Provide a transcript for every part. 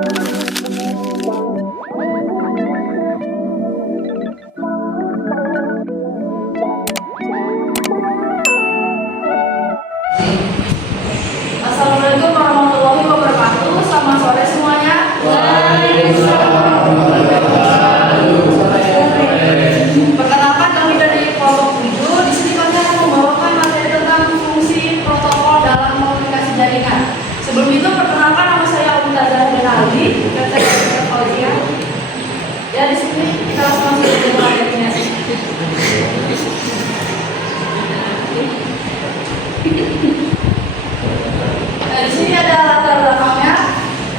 Assalamualaikum warahmatullahi wabarakatuh. Selamat sore semuanya. Perkenalkan, kami dari kelompok 7. Di sini kami akan membawakan materi tentang fungsi protokol dalam komunikasi jaringan. Sebelum itu, perkenalkan, nama saya Umtazah Denali, dan saya dari Fauzia. Ya, di sini kita langsung masuk ke materinya. Nah, di sini ada latar belakangnya.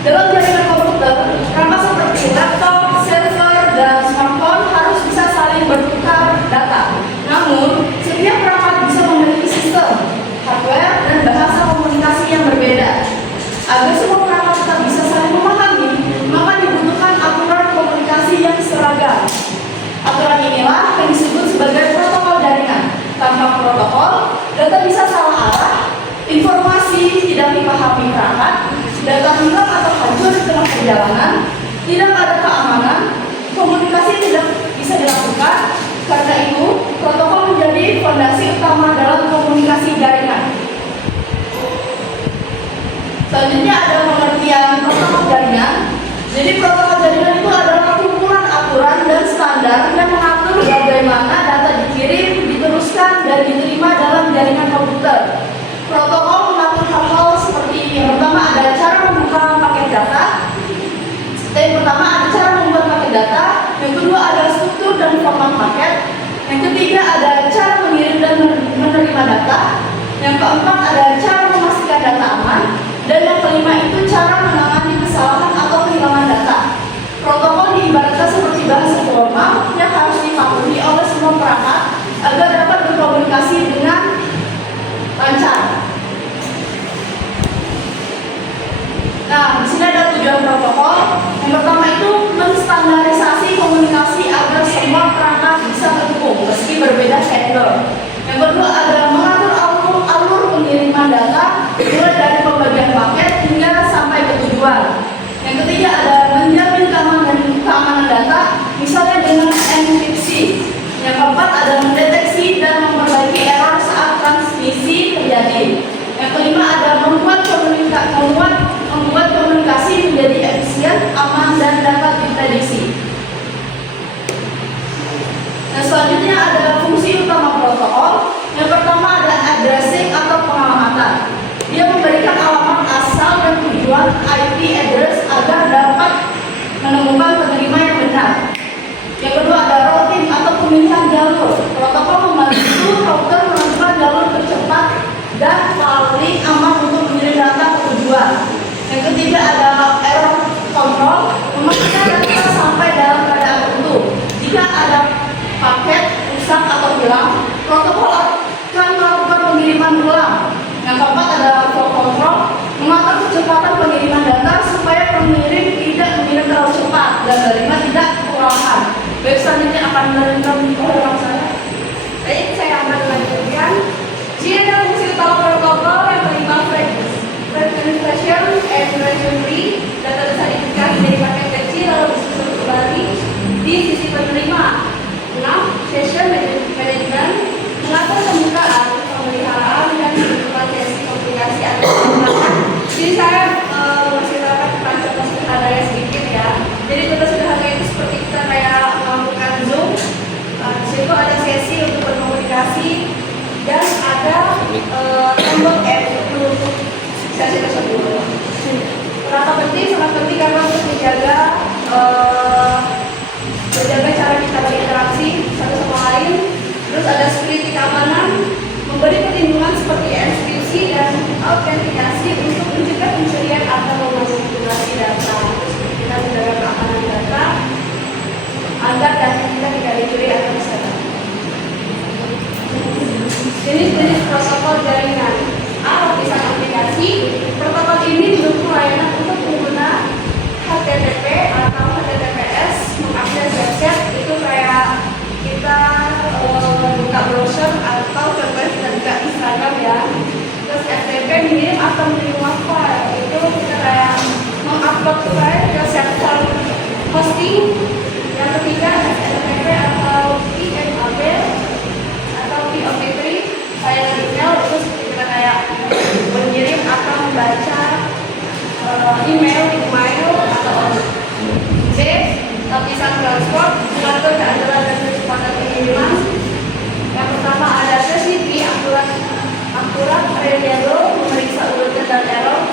Dalam jaringan komputer, perangkat seperti laptop, server, dan smartphone harus bisa saling bertukar data. Namun, setiap perangkat bisa memiliki sistem, hardware, dan bahasa komunikasi yang berbeda. Agar semua perangkat tetap bisa saling memahami, maka dibutuhkan aturan komunikasi yang seragam. Aturan inilah yang disebut sebagai protokol jaringan. Tanpa protokol, data bisa salah arah, informasi tidak dipahami perangkat, data hilang atau hancur di tengah perjalanan, tidak ada keamanan, komunikasi tidak bisa dilakukan. Karena itu, protokol menjadi fondasi utama dalam komunikasi jaringan. Selanjutnya ada pengertian protokol jaringan. Jadi protokol jaringan itu adalah kumpulan aturan dan standar yang mengatur bagaimana data dikirim, diteruskan, dan diterima dalam jaringan komputer. Protokol mengatur hal-hal seperti yang pertama ada cara membuka paket data, yang pertama ada cara membuat paket data, yang kedua ada struktur dan format paket, yang ketiga ada cara mengirim dan menerima data, yang keempat ada cara memastikan data aman, dan yang kelima itu cara menangani kesalahan atau kehilangan data. Protokol diibaratkan seperti bahasa formal yang harus dipatuhi oleh semua perangkat agar dapat berkomunikasi dengan lancar. Nah, di sini ada tujuan protokol. Yang pertama itu menstandarisasi komunikasi agar semua perangkat bisa terhubung meski berbeda vendor. Yang kedua ada mengatur alur pengiriman data mulai dari pembagian paket hingga sampai ke tujuan. Yang ketiga ada menjamin keamanan data, misalnya dengan enkripsi. Yang keempat ada mendeteksi dan memperbaiki error saat transmisi terjadi. Yang kelima ada membuat komunikasi menjadi efisien, aman, dan dapat diprediksi. Nah, selanjutnya ada fungsi utama protokol. Yang pertama asing. Yang ketiga SNMP atau IMAP atau POP3. Saya email itu seperti kita kayak mengirim atau membaca email atau B. Lapisan transport mengatur keadilan dan kecepatan pengiriman. Yang pertama ada CCP, akurat, reliable, memeriksa urutan dan error.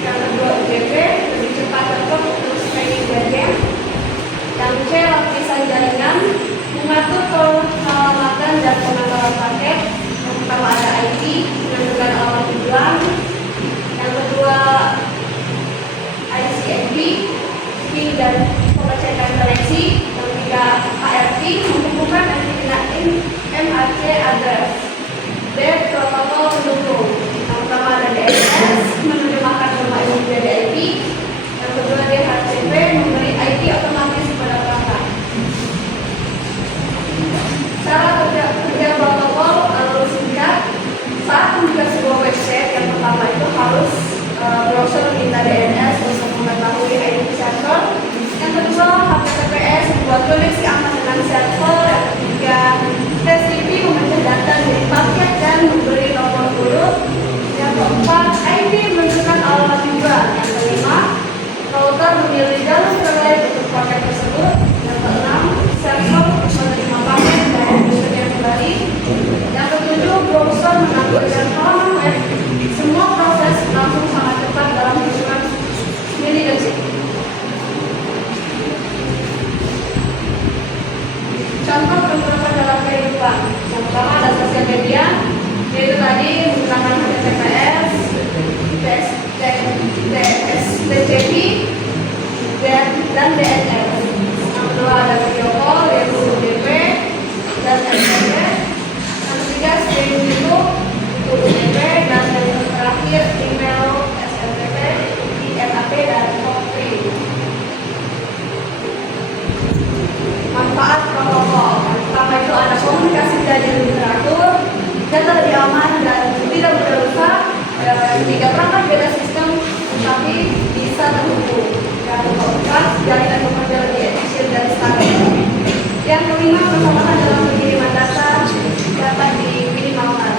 Yang kedua UGP, lebih cepat tetap terus training bagian. Yang C, lapisan jaringan, mengatur keselamatan dan penanggalan paket. Yang pertama ada IT, menentukan alamat tujuan. Yang kedua ICMP, ping dan pengecekan koneksi. Yang ketiga ARP, menghubungkan dan digunakan MAC address. D, protokol pendukung. Yang pertama ada DNS, menerjemahkan nama ini menjadi IP. Yang kedua DHCP, memberi IP otomatis kepada pelanggan. Cara kerja protokol harus singkat. Saat membuka sebuah website, yang pertama itu harus browser minta DNS untuk mengetahui IP server. Yang kedua HTTPS membuat koneksi aman dengan server. Yang ketiga TCP memecah data dari paket dan memberi nomor urut. Yang keempat IP menunjukkan alamat tujuan. Yang kelima router memilih jalur relay untuk paket tersebut. Yang keenam server menerima paket dan bersedia kembali. Yang ketujuh browser menampilkan halaman web. Semua proses langsung sangat cepat dalam hitungan milidetik. Contoh penerapan dalam kehidupan. Yang pertama ada sosial media, yaitu tadi menggunakan HTTPS, TCP, dan DNS. Yang kedua ada video call, yaitu UDP dan SMB. Yang ketiga streaming YouTube, itu UDP, dan yang terakhir email SMTP, IMAP, dan POP3. Manfaat protokol. Yang pertama itu ada komunikasi dan literatur, data lebih aman dan tidak berusaha. Yang ketiga perangkat beda sistem tapi bisa terhubung. Yang keempat jaringan bekerja lebih efisien dan stabil. Yang kelima keselamatan dalam pengiriman data dapat diminimalkan.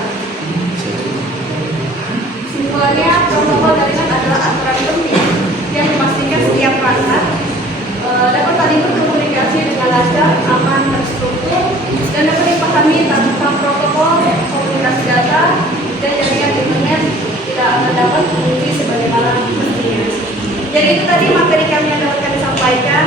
Simpulannya protokol jaringan adalah aturan penting yang memastikan setiap perangkat dapat saling berkomunikasi dengan lancar, aman, terstruktur, dan dapat dipahami tanpa protokol komunikasi data dan jaringan internet tidak akan dapat berfungsi sebagaimana mestinya. Jadi itu tadi materi kami yang dapat kami sampaikan.